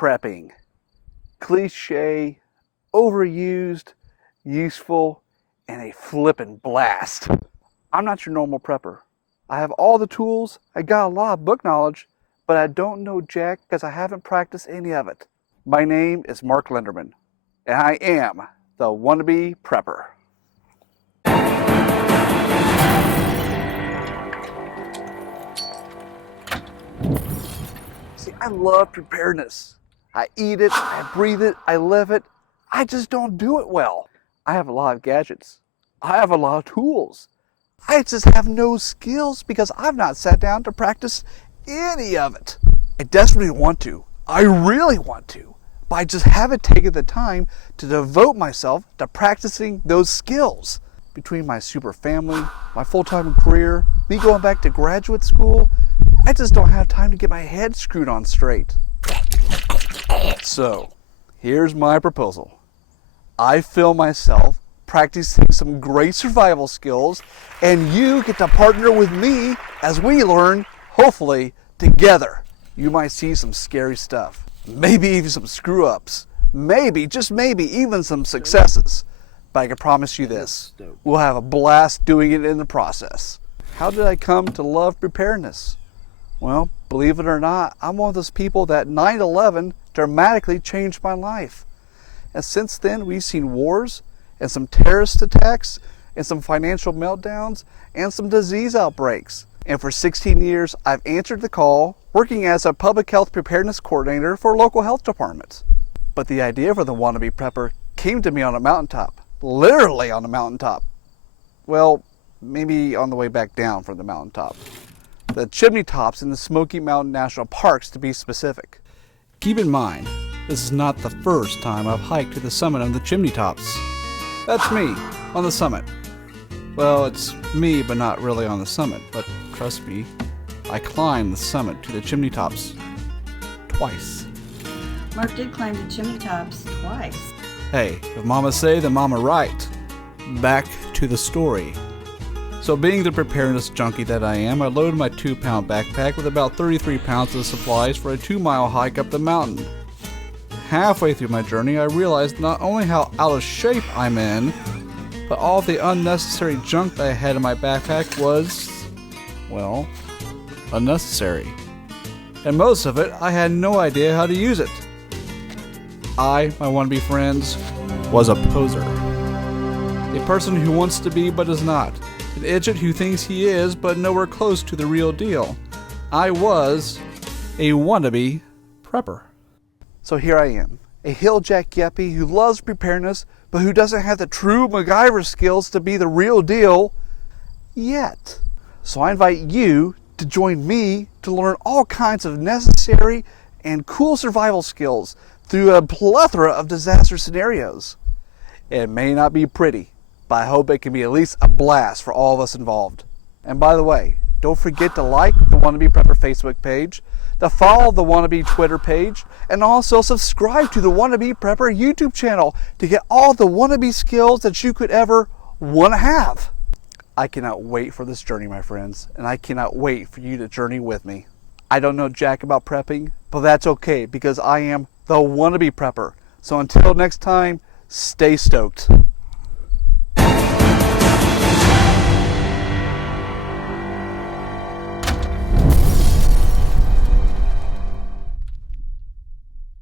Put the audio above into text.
prepping. Cliche, overused, useful, and a flippin' blast. I'm not your normal prepper. I have all the tools, I got a lot of book knowledge, but I don't know jack because I haven't practiced any of it. My name is Mark Linderman, and I am the Wannabe Prepper. See, I love preparedness. I eat it, I breathe it, I live it. I just don't do it well. I have a lot of gadgets. I have a lot of tools. I just have no skills because I've not sat down to practice any of it. I desperately want to. I really want to. But I just haven't taken the time to devote myself to practicing those skills. Between my super family, my full-time career, me going back to graduate school, I just don't have time to get my head screwed on straight. So, here's my proposal. I film myself practicing some great survival skills, and you get to partner with me as we learn, hopefully, together. You might see some scary stuff, maybe even some screw-ups, maybe, just maybe, even some successes. But I can promise you this, we'll have a blast doing it in the process. How did I come to love preparedness? Well, believe it or not, I'm one of those people that 9/11 dramatically changed my life. And since then, we've seen wars, and some terrorist attacks, and some financial meltdowns, and some disease outbreaks. And for 16 years, I've answered the call, working as a public health preparedness coordinator for local health departments. But the idea for the Wannabe Prepper came to me on a mountaintop, literally on a mountaintop. Well, maybe on the way back down from the mountaintop. The chimney tops in the Smoky Mountain National Parks, to be specific. Keep in mind, this is not the first time I've hiked to the summit of the chimney tops. That's me, on the summit. Well, it's me, but not really on the summit. But trust me, I climbed the summit to the chimney tops twice. Mark did climb the chimney tops twice. Hey, if mama say, then mama right. Back to the story. So being the preparedness junkie that I am, I loaded my 2-pound backpack with about 33 pounds of supplies for a 2-mile hike up the mountain. Halfway through my journey, I realized not only how out of shape I'm in, but all the unnecessary junk that I had in my backpack was, well, unnecessary. And most of it, I had no idea how to use it. I, my wannabe friends, was a poser. A person who wants to be but is not. An idiot who thinks he is but nowhere close to the real deal. I was a wannabe prepper. So here I am, a hilljack yuppie who loves preparedness but who doesn't have the true MacGyver skills to be the real deal yet. So I invite you to join me to learn all kinds of necessary and cool survival skills through a plethora of disaster scenarios. It may not be pretty, but I hope it can be at least a blast for all of us involved. And by the way, don't forget to like the Wannabe Prepper Facebook page, to follow the Wannabe Twitter page, and also subscribe to the Wannabe Prepper YouTube channel to get all the wannabe skills that you could ever want to have. I cannot wait for this journey, my friends, and I cannot wait for you to journey with me. I don't know jack about prepping, but that's okay because I am the Wannabe Prepper. So until next time, stay stoked.